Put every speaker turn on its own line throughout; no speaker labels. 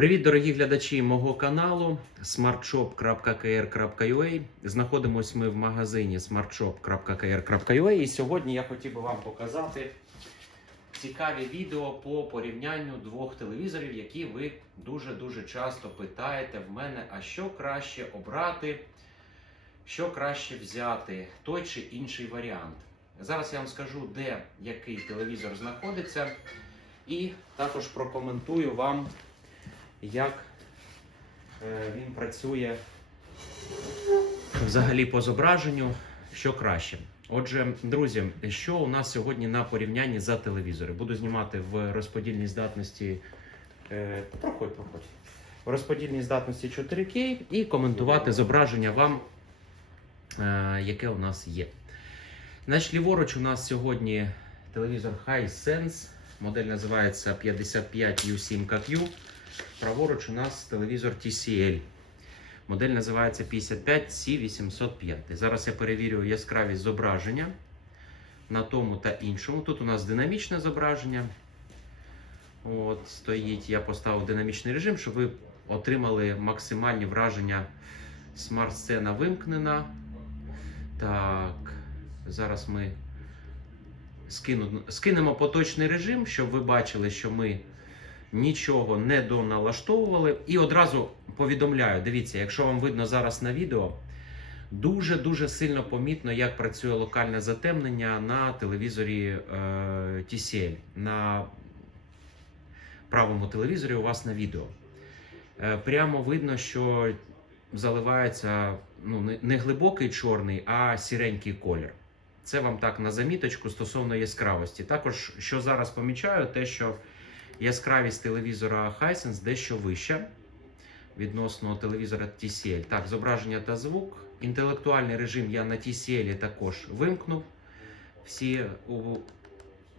Привіт, дорогі глядачі мого каналу smartshop.kr.ua. Знаходимось ми в магазині smartshop.kr.ua і сьогодні я хотів би вам показати цікаві відео по порівнянню двох телевізорів, які ви дуже-дуже часто питаєте в мене, а що краще обрати, що краще взяти, той чи інший варіант. Зараз я вам скажу, де який телевізор знаходиться, і також прокоментую вам як е, він працює взагалі по зображенню, що краще. Отже, друзі, що у нас сьогодні на порівнянні за телевізори? Буду знімати в розподільній здатності. Е, проходь, проходь. В розподільній здатності 4К і коментувати зображення вам, е, яке у нас є. Значить, ліворуч у нас сьогодні телевізор Hisense. Модель називається 55U7KQ. Праворуч у нас телевізор TCL. Модель називається 55C805. Зараз я перевірю яскравість зображення на тому та іншому. Тут у нас динамічне зображення. От, стоїть, я поставив динамічний режим, щоб ви отримали максимальні враження. Смарт-сцена вимкнена. Так, зараз ми скину, скинемо поточний режим, щоб ви бачили, що ми нічого не доналаштовували. І одразу повідомляю: дивіться, якщо вам видно зараз на відео, дуже-дуже сильно помітно, як працює локальне затемнення на телевізорі е, TCL. На правому телевізорі у вас на відео. Е, прямо видно, що заливається ну, не- глибокий чорний, а сіренький колір. Це вам так на заміточку стосовно яскравості. Також, що зараз помічаю, те, що яскравість телевізора Hisense дещо вища відносно телевізора TCL. Так, зображення та звук. Інтелектуальний режим я на TCL також вимкнув. Всі,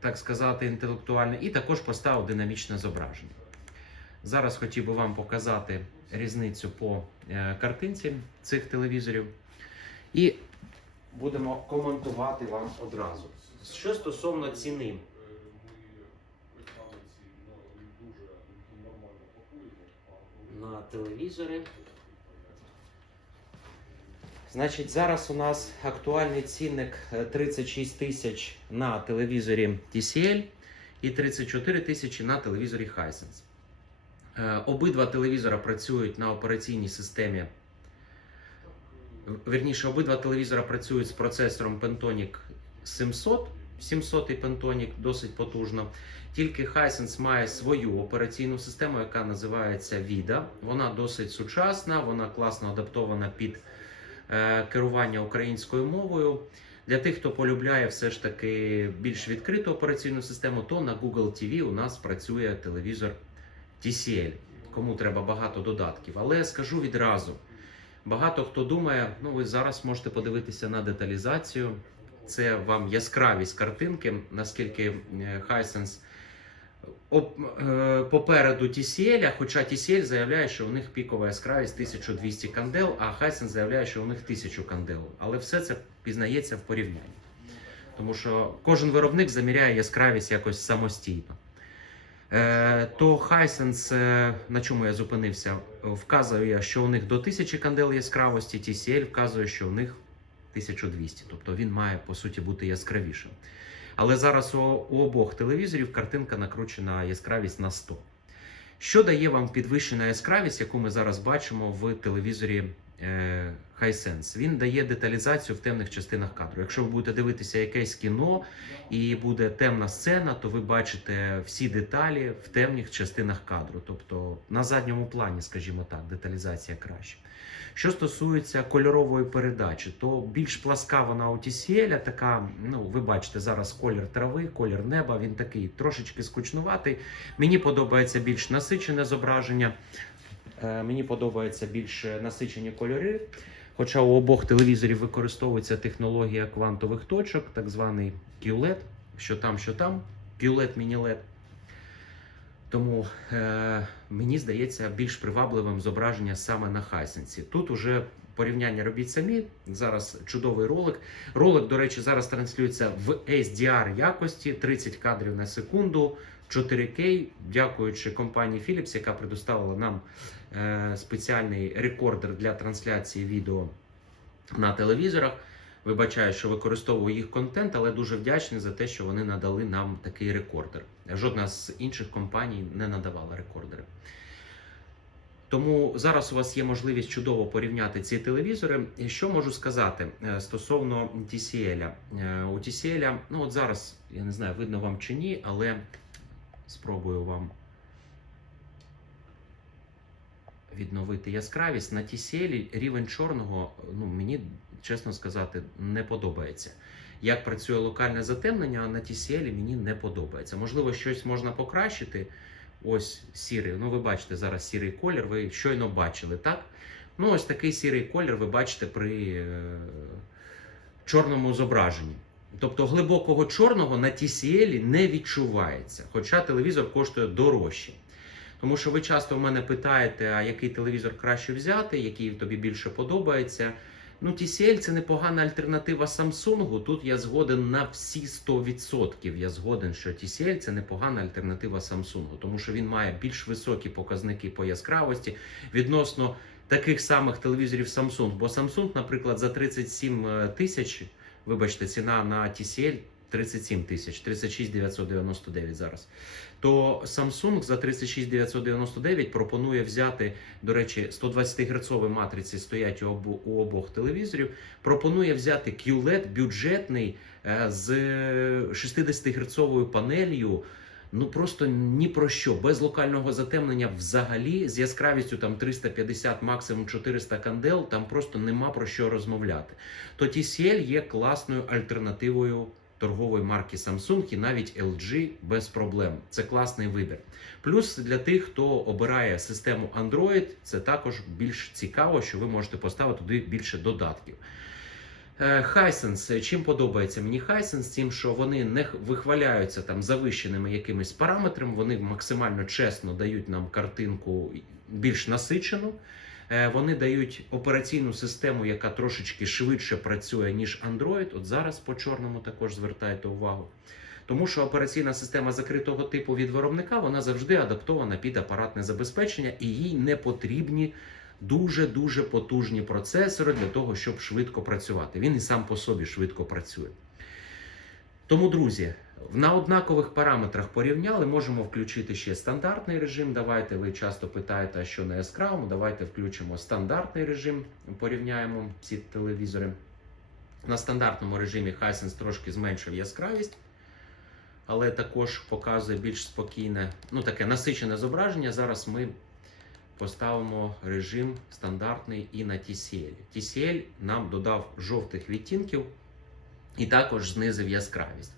так сказати, інтелектуальні, і також поставив динамічне зображення. Зараз хотів би вам показати різницю по е, картинці цих телевізорів. І будемо коментувати вам одразу. Що стосовно ціни, на телевізори. Значить, зараз у нас актуальний цінник е, 36 тисяч на телевізорі TCL і 34 тисячі на телевізорі Hisense. Е, Обидва телевізора працюють на операційній системі. Верніше, обидва телевізора працюють з процесором Pentonic 700. 700 Pentonic досить потужно. Тільки Hisense має свою операційну систему, яка називається VIDA. Вона досить сучасна, вона класно адаптована під е, керування українською мовою. Для тих, хто полюбляє все ж таки більш відкриту операційну систему, то на Google TV у нас працює телевізор TCL. Кому треба багато додатків. Але скажу відразу: багато хто думає, ну ви зараз можете подивитися на деталізацію. Це вам яскравість картинки, наскільки е, Hisense е, попереду TCL, хоча TCL заявляє, що у них пікова яскравість 1200 кандел, а Hisense заявляє, що у них 1000 кандел. Але все це пізнається в порівнянні. Тому що кожен виробник заміряє яскравість якось самостійно. Е, то е, на чому я зупинився, вказує, що у них до 1000 кандел яскравості, TCL вказує, що у них 1200. Тобто він має по суті бути яскравішим. Але зараз у, обох телевізорів картинка накручена яскравість на 100. Що дає вам підвищена яскравість, яку ми зараз бачимо в телевізорі Hisense? Він дає деталізацію в темних частинах кадру. Якщо ви будете дивитися якесь кіно і буде темна сцена, то ви бачите всі деталі в темних частинах кадру. Тобто на задньому плані, скажімо так, деталізація краще. Що стосується кольорової передачі, то більш пласка вона у TCL, така, ну ви бачите, зараз колір трави, колір неба, він такий трошечки скучнуватий. Мені подобається більш насичене зображення. Е, Мені подобаються більш насичені кольори. Хоча у обох телевізорів використовується технологія квантових точок, так званий QLED, що там, що там, QLED, міні-LED. Тому е, мені здається більш привабливим зображення саме на Hisense. Тут уже порівняння робіть самі. Зараз чудовий ролик. Ролик, до речі, зараз транслюється в SDR якості 30 кадрів на секунду. 4K, дякуючи компанії Philips, яка предоставила нам спеціальний рекордер для трансляції відео на телевізорах. Вибачаю, що використовую їх контент, але дуже вдячний за те, що вони надали нам такий рекордер. Жодна з інших компаній не надавала рекордери. Тому зараз у вас є можливість чудово порівняти ці телевізори. І що можу сказати е, стосовно TCL? Е, У TCL, ну от зараз, я не знаю, видно вам чи ні, але спробую вам відновити яскравість. На TCL рівень чорного, ну мені чесно сказати, не подобається. Як працює локальне затемнення, на TCL мені не подобається. Можливо, щось можна покращити. Ось сірий. Ну, ви бачите зараз сірий колір, ви щойно бачили, так? Ну, ось такий сірий колір ви бачите при е, чорному зображенні. Тобто глибокого чорного на TCL не відчувається, хоча телевізор коштує дорожче. Тому що ви часто в мене питаєте, а який телевізор краще взяти, який тобі більше подобається. Ну, TCL це непогана альтернатива Samsung. Тут я згоден на всі 100%. Я згоден, що TCL це непогана альтернатива Samsung, тому що він має більш високі показники по яскравості відносно таких самих телевізорів Samsung. Бо Samsung, наприклад, за 37 тисяч, вибачте, ціна на TCL 37 тисяч, 36 999 зараз. То Samsung за 36 999 пропонує взяти, до речі, 120 герцові матриці стоять у, обох телевізорів. Пропонує взяти QLED бюджетний е, з 60 герцовою панелью. Ну просто ні про що, без локального затемнення взагалі з яскравістю там 350, максимум 400 кандел, там просто нема про що розмовляти. То TCL є класною альтернативою торгової марки Samsung і навіть LG без проблем. Це класний вибір. Плюс для тих, хто обирає систему Android, це також більш цікаво, що ви можете поставити туди більше додатків. Е, Hisense, чим подобається мені Hisense, тим, що вони не вихваляються там завищеними якимись параметрами, вони максимально чесно дають нам картинку більш насичену. Е, Вони дають операційну систему, яка трошечки швидше працює, ніж Android. От зараз по чорному також звертайте увагу. Тому що операційна система закритого типу від виробника вона завжди адаптована під апаратне забезпечення, і їй не потрібні дуже-дуже потужні процесори для того, щоб швидко працювати. Він і сам по собі швидко працює. Тому, друзі, на однакових параметрах порівняли, можемо включити ще стандартний режим. Давайте ви часто питаєте, а що на яскравому. Давайте включимо стандартний режим, порівняємо ці телевізори. На стандартному режимі Hisense трошки зменшив яскравість, але також показує більш спокійне, ну таке насичене зображення. Зараз ми поставимо режим стандартний і на TCL. TCL нам додав жовтих відтінків і також знизив яскравість.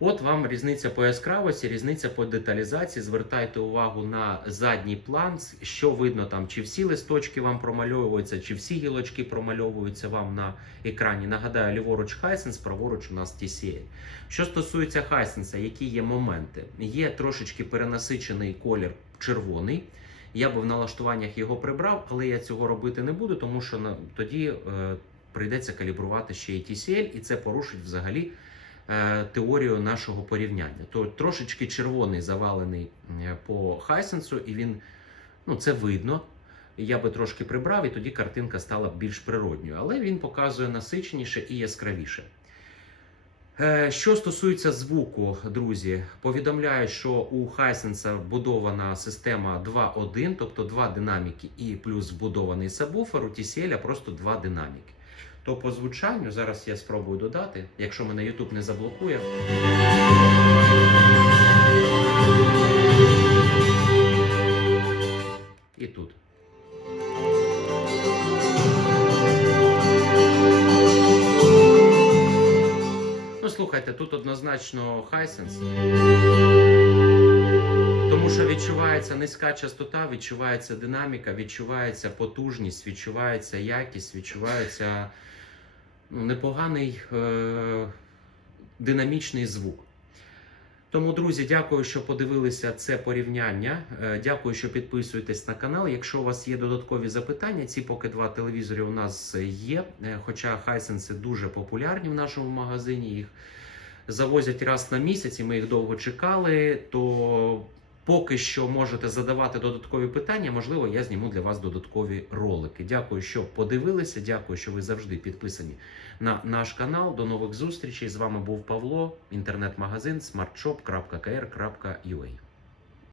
От вам різниця по яскравості, різниця по деталізації. Звертайте увагу на задній план, що видно там, чи всі листочки вам промальовуються, чи всі гілочки промальовуються вам на екрані. Нагадаю, ліворуч Hisense, праворуч у нас TCL. Що стосується Hisense, які є моменти? Є трошечки перенасичений колір червоний. Я би в налаштуваннях його прибрав, але я цього робити не буду, тому що тоді е, прийдеться калібрувати ще і TCL, і це порушить взагалі теорію нашого порівняння. То трошечки червоний завалений е, по Hisense, і він ну це видно. Я би трошки прибрав, і тоді картинка стала б більш природньою, але він показує насиченіше і яскравіше. Е, Що стосується звуку, друзі, повідомляю, що у Hisense вбудована система 2.1, тобто два динаміки і плюс вбудований сабвуфер, у TCL просто два динаміки. То по звучанню зараз я спробую додати, якщо мене YouTube не заблокує. І тут. Ну, слухайте, тут однозначно Hisense. Тому що відчувається низька частота, відчувається динаміка, відчувається потужність, відчувається якість, відчувається ну, непоганий е- динамічний звук. Тому, друзі, дякую, що подивилися це порівняння. Е, Дякую, що підписуєтесь на канал. Якщо у вас є додаткові запитання, ці поки два телевізори у нас є. Е, Хоча Hisense дуже популярні в нашому магазині, їх завозять раз на місяць, і ми їх довго чекали. То поки що можете задавати додаткові питання. Можливо, я зніму для вас додаткові ролики. Дякую, що подивилися. Дякую, що ви завжди підписані на наш канал. До нових зустрічей. З вами був Павло, інтернет-магазин smartshop.kr.ua.